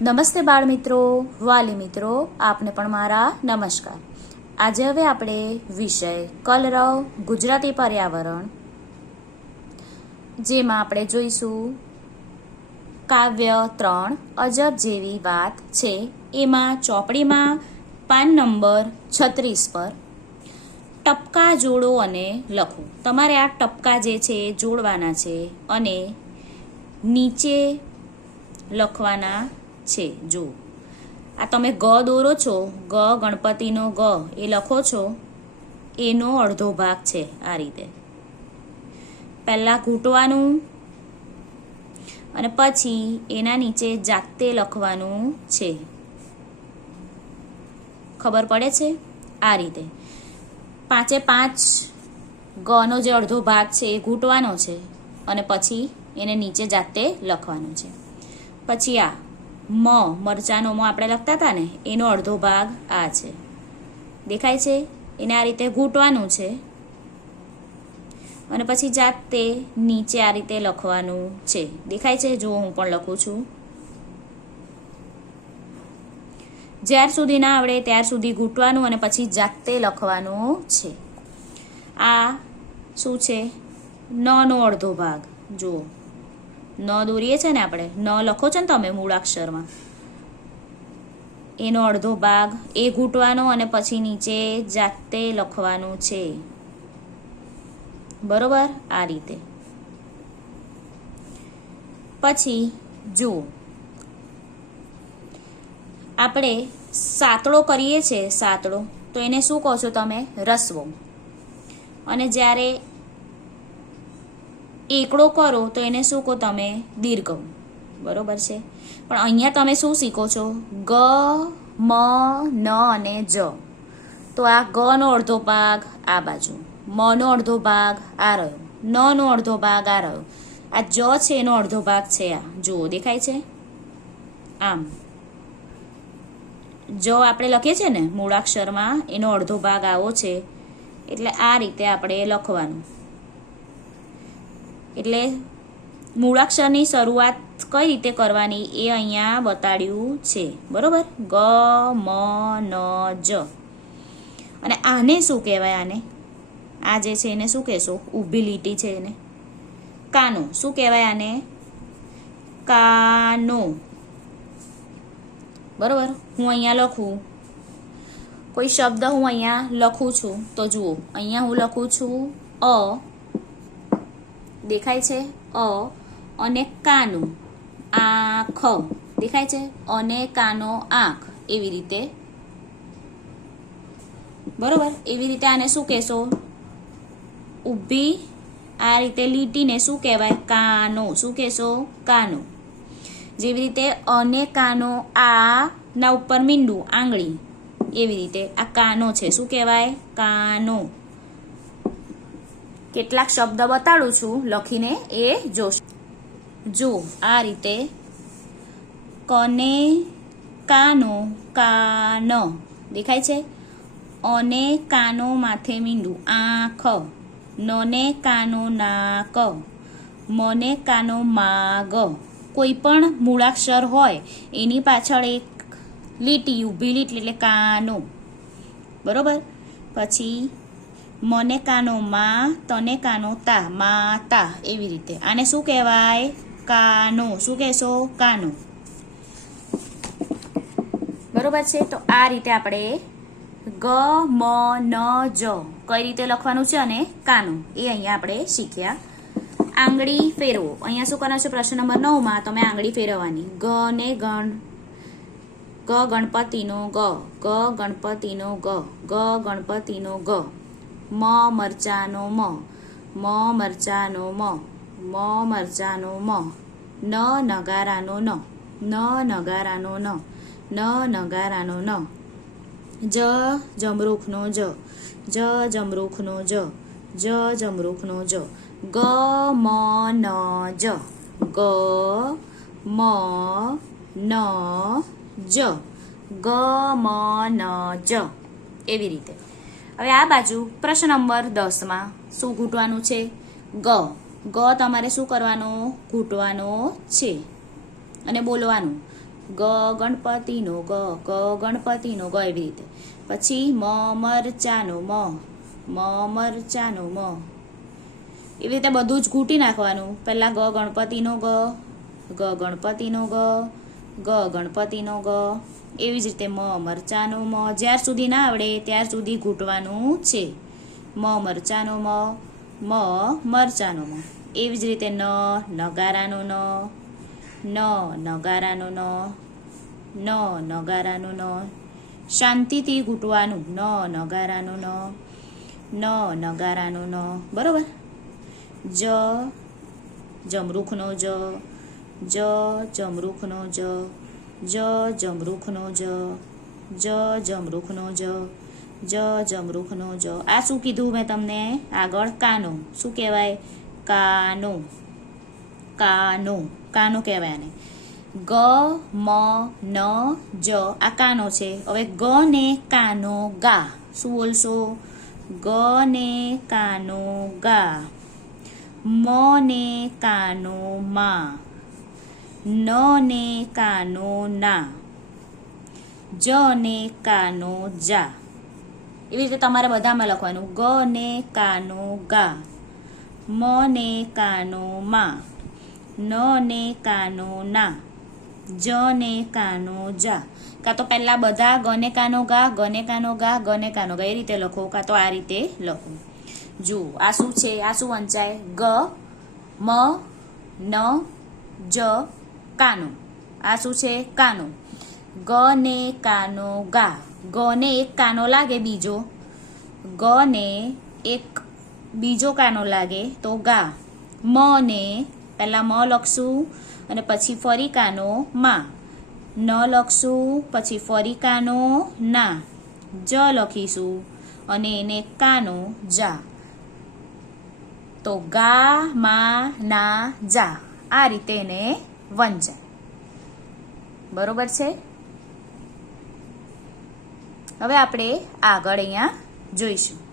નમસ્તે બાળ મિત્રો, વાલી મિત્રો, આપને પણ મારા નમસ્કાર. આજે હવે આપણે વિષય કલરવ ગુજરાતી પર્યાવરણ જેમાં આપણે જોઈશું કાવ્ય 3 અજબ જેવી વાત છે. એમાં ચોપડીમાં પાન નંબર 36 પર ટપકા જોડો અને લખો. તમારે આ ટપકા જે છે એ જોડવાના છે અને નીચે લખવાના છે. જો આ તમે ગ દોરો છો, ગ ગણપતિનો ગ એ લખો છો, એનો અડધો ભાગ છે. આ રીતે પહેલાં ઘૂંટવાનું અને પછી એના નીચે જાતે લખવાનું છે. ખબર પડે છે? આ રીતે 5 ગનો જે અડધો ભાગ છે એ ઘૂંટવાનો છે અને પછી એને નીચે જાતે લખવાનું છે. પછી આ મરચાનો મ આપણે લખતા હતા ને, એનો અડધો ભાગ આ છે. દેખાય છે? એને આ રીતે ઘૂંટવાનું છે અને પછી જાતે નીચે આ રીતે લખવાનું છે. દેખાય છે? જો હું પણ લખું છું. જ્યાર સુધી ના આવડે ત્યાર સુધી ઘૂંટવાનું અને પછી જાતે લખવાનું છે. આ શું છે? નો અડધો ભાગ. જુઓ, ન દોરીએ છે ને આપણે, ન લખો છો ને તમે મૂળાક્ષરમાં, એનો અડધો ભાગ એ ઘૂંટવાનો અને પછી નીચે જાતે લખવાનું છે. બરોબર? આ રીતે. પછી જુઓ, આપણે સાતડો કરીએ છીએ, સાતડો તો એને શું કહો છો તમે? રસવો. અને જ્યારે એકડો કરો તો એને શું કહો તમે? દીર્ઘ. બરોબર છે? પણ અહીંયા તમે શું શીખો છો? ગ, મ, ન અને જ. તો આ ગ નો અડધો ભાગ આ બાજુ, મ નો અડધો ભાગ આ રહ્યો, ન નો અડધો ભાગ આ રહ્યો, આ જ છે એનો અડધો ભાગ છે આ. જુઓ, દેખાય છે? આમ જો આપણે લખીએ છીએ ને મૂળાક્ષરમાં, એનો અડધો ભાગ આવો છે. એટલે આ રીતે આપણે લખવાનું. એટલે મૂળાક્ષરની શરૂઆત કઈ રીતે કરવાની એ અહીંયા બતાડ્યું છે. બરોબર? ગ, મ, ન, જ. અને આને શું કહેવાય? આને, આ જે છે એને શું કહેશો? ઊભી લીટી છે એને કાનો. શું કહેવાય આને? કાનો. બરોબર? હું અહીંયા લખું કોઈ શબ્દ, હું અહીંયા લખું છું તો જુઓ, અહીંયા હું લખું છું અ. દેખાય છે? અ. અને કાનો આંખ. દેખાય છે? અને કાનો આંખ. એવી રીતે. બરોબર? એવી રીતે આને શું કહેશો? ઊભી આ રીતે લીટીને શું કહેવાય? કાનો. શું કહેશો? કાનો. જેવી રીતે અને કાનો, આ ના ઉપર મીંડું, આંગળી, એવી રીતે આ કાનો છે. શું કહેવાય? કાનો. કેટલાક શબ્દ બતાડું છું લખીને, એ જોશો. જો આ રીતે કને કાનો કાન. દેખાય છે? અને કાનો માથે મીંડું, આંખ. નને કાનો નાક. મને કાનો માગ. કોઈ પણ મૂળાક્ષર હોય એની પાછળ એક લીટી, ઊભી લીટી એટલે કાનો. બરોબર? પછી મને કાનો માં, તને કાનો તા, માતા. એવી રીતે આને શું કહેવાય? કાનો. શું કહેશો? કાનો. બરોબર છે? તો આ રીતે આપણે ગ, મ, ન, જ કઈ રીતે લખવાનું છે અને કાનો એ અહીંયા આપણે શીખ્યા. આંગળી ફેરવો. અહીંયા શું કરવાનું છે? પ્રશ્ન નંબર 9 માં તમે આંગળી ફેરવવાની. ગ ને ગ ગણપતિનો ગ, ગ ગણપતિનો ગ, ગ ગણપતિનો ગ. મ મરચાનો મ, મ મરચાનો મ, મ મરચાનો મ. ન નગારાનો ન, ન નગારાનો ન, ન નગારાનો ન. જ જમરૂખનો જ, જ જમરૂખનો જ, જ જમરૂખનો જ. ગ મ ન જ, ગ મ ન જ, ગ મ ન જ. એવી રીતે. હવે આ બાજુ પ્રશ્ન નંબર 10 માં શું ઘૂંટવાનું છે? ગ. ગ તમારે શું કરવાનો? ઘૂંટવાનો છે અને બોલવાનું ગ ગણપતિનો ગ ગણપતિનો ગ એવી રીતે. પછી મ મરચાનો મ મરચાનો મ. એવી રીતે બધું જ ઘૂંટી નાખવાનું. પહેલા ગ ગણપતિનો ગ ગણપતિનો ગ ગણપતિનો ગ. એવી જ રીતે મ મરચાનો મ. જ્યાર સુધી ના આવડે ત્યાર સુધી ઘૂંટવાનું છે. મ મરચાનો મ મરચાનો મ. એવી જ રીતે ન નગારાનો ન નગારાનો ન નગારાનો ન. શાંતિથી ઘૂંટવાનું. ન નગારાનો ન નગારાનો ન. બરોબર. જ જમરૂખનો જ જમરૂખનો જ જમરૂખનો જ જમરૂખનો જ જમરૂખનો જ. આ શું કીધું મેં તમને આગળ? કાનો. શું કહેવાય? કાનો કાનો કહેવાય આને. ગ મ ન જ આ કાનો છે. હવે ગ ને કાનો ગા. શું બોલશો? ગ ને કાનો ગા. મ ને કાનો મા. ન ને કાનો ના. જ ને કાનો જા. એવી રીતે તમારે બધામાં લખવાનું. ગ ને કાનો ગા. મ ને કાનો મા. ન ને કાનો ના. જ ને કાનો જા. કાં તો પહેલા બધા ગ ને કાનો ગા, ગ ને કાનો ગા, ગ ને કાનો ગા એ રીતે લખો, કાં તો આ રીતે લખો. જુઓ આ શું છે? આ શું વંચાય? ગ મ ન જ કાનો. આ શું છે? કાનો. ગ ને કાનો ગા. ગ ને એક કાનો લાગે બીજો. ગ ને એક બીજો કાનો લાગે તો ગા. મ ને પહેલા મ લખશું અને પછી ફરી કાનો મા. ન લખશું પછી ફરી કાનો ના. જ લખીશું અને એને કાનો જા. તો ગા મા ના જા. આ રીતે એને વંચાય. બરોબર છે. હવે આપણે આગળ અહીંયા જોઈશું.